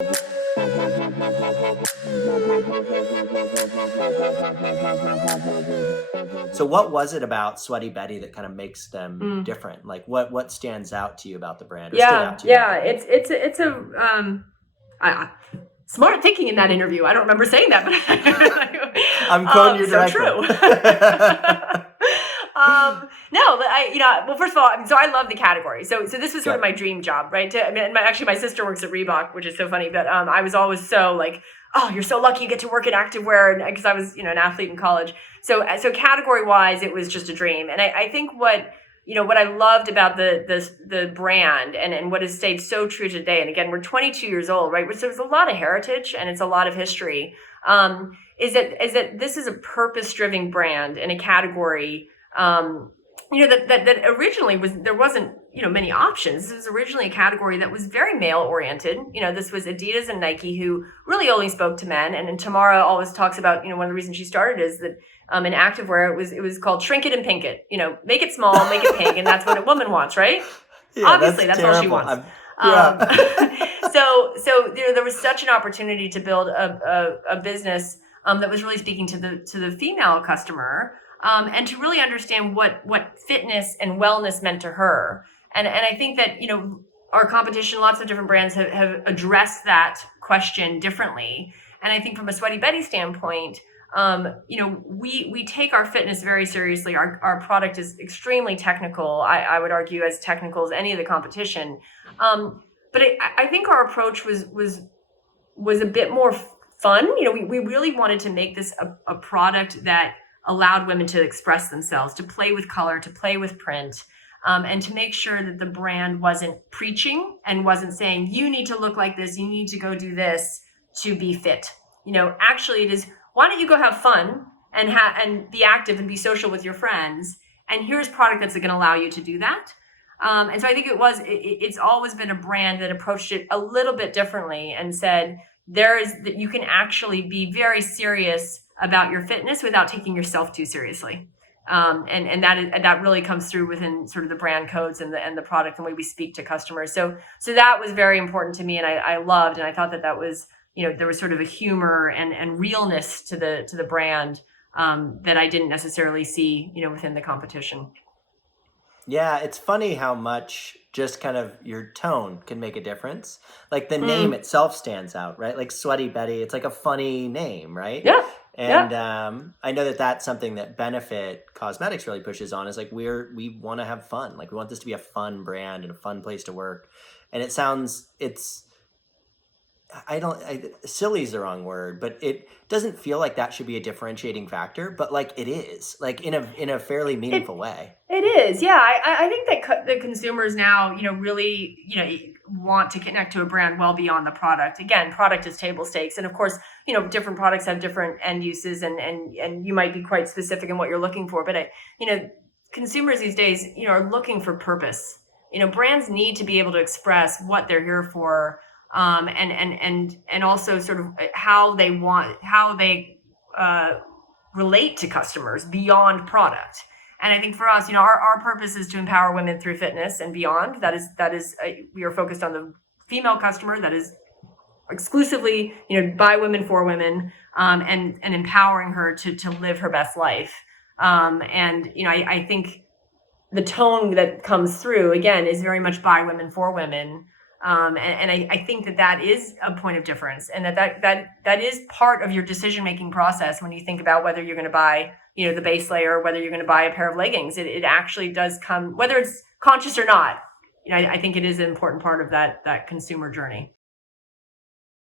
So what was it about Sweaty Betty that kind of makes them Mm. different? Like what stands out to you about the brand, or stood Yeah, out to you about yeah. the brand? It's a smart thinking in that interview. I don't remember saying that, but I'm quoting you so directly. true. No, but well, first of all, so I love the category. So this was sort of my dream job, right? Actually, my sister works at Reebok, which is so funny. But I was always so like, oh, you're so lucky you get to work in activewear, and because I was an athlete in college. So category wise, it was just a dream. And I think what I loved about the brand and what has stayed so true today. And again, we're 22 years old, right? So there's a lot of heritage and it's a lot of history. Is that this is a purpose-driven brand in a category, that originally there wasn't, many options. This was originally a category that was very male oriented. This was Adidas and Nike, who really only spoke to men. And Tamara always talks about, one of the reasons she started is that in activewear, it was called shrink it and pink it. Make it small, make it pink, and that's what a woman wants, right? Yeah, obviously that's all she wants. So there was such an opportunity to build a business that was really speaking to the female customer, and to really understand what fitness and wellness meant to her. And I think that our competition, lots of different brands have addressed that question differently. And I think from a Sweaty Betty standpoint, we take our fitness very seriously. Our product is extremely technical. I would argue as technical as any of the competition. But I think our approach was a bit more fun. We really wanted to make this a product that allowed women to express themselves, to play with color, to play with print, and to make sure that the brand wasn't preaching and wasn't saying, you need to look like this, you need to go do this to be fit. Actually it is, why don't you go have fun and be active and be social with your friends? And here's product that's going to allow you to do that. And so I think it's always been a brand that approached it a little bit differently and said, that you can actually be very serious about your fitness without taking yourself too seriously. And that really comes through within sort of the brand codes and the product and the way we speak to customers. So that was very important to me, and I loved, and I thought that was, there was sort of a humor and realness to the brand that I didn't necessarily see, within the competition. Yeah, it's funny how much just kind of your tone can make a difference. Like the name itself stands out, right? Like Sweaty Betty, it's like a funny name, right? Yeah. And I know that that's something that Benefit Cosmetics really pushes on, is like we want to have fun. Like we want this to be a fun brand and a fun place to work. And silly is the wrong word, but it doesn't feel like that should be a differentiating factor, but like it is, like in a fairly meaningful way. It is. Yeah. I think that the consumers now, really, want to connect to a brand well beyond the product. Again, product is table stakes. And of course, different products have different end uses and you might be quite specific in what you're looking for, but consumers these days, are looking for purpose. Brands need to be able to express what they're here for, and also sort of how they relate to customers beyond product. And I think for us, our purpose is to empower women through fitness and beyond. That is we are focused on the female customer. That is exclusively, by women for women, and empowering her to live her best life. I think the tone that comes through again is very much by women for women. I think that is a point of difference, and that is part of your decision-making process when you think about whether you're going to buy, the base layer, or whether you're going to buy a pair of leggings. It actually does come, whether it's conscious or not. I think it is an important part of that consumer journey.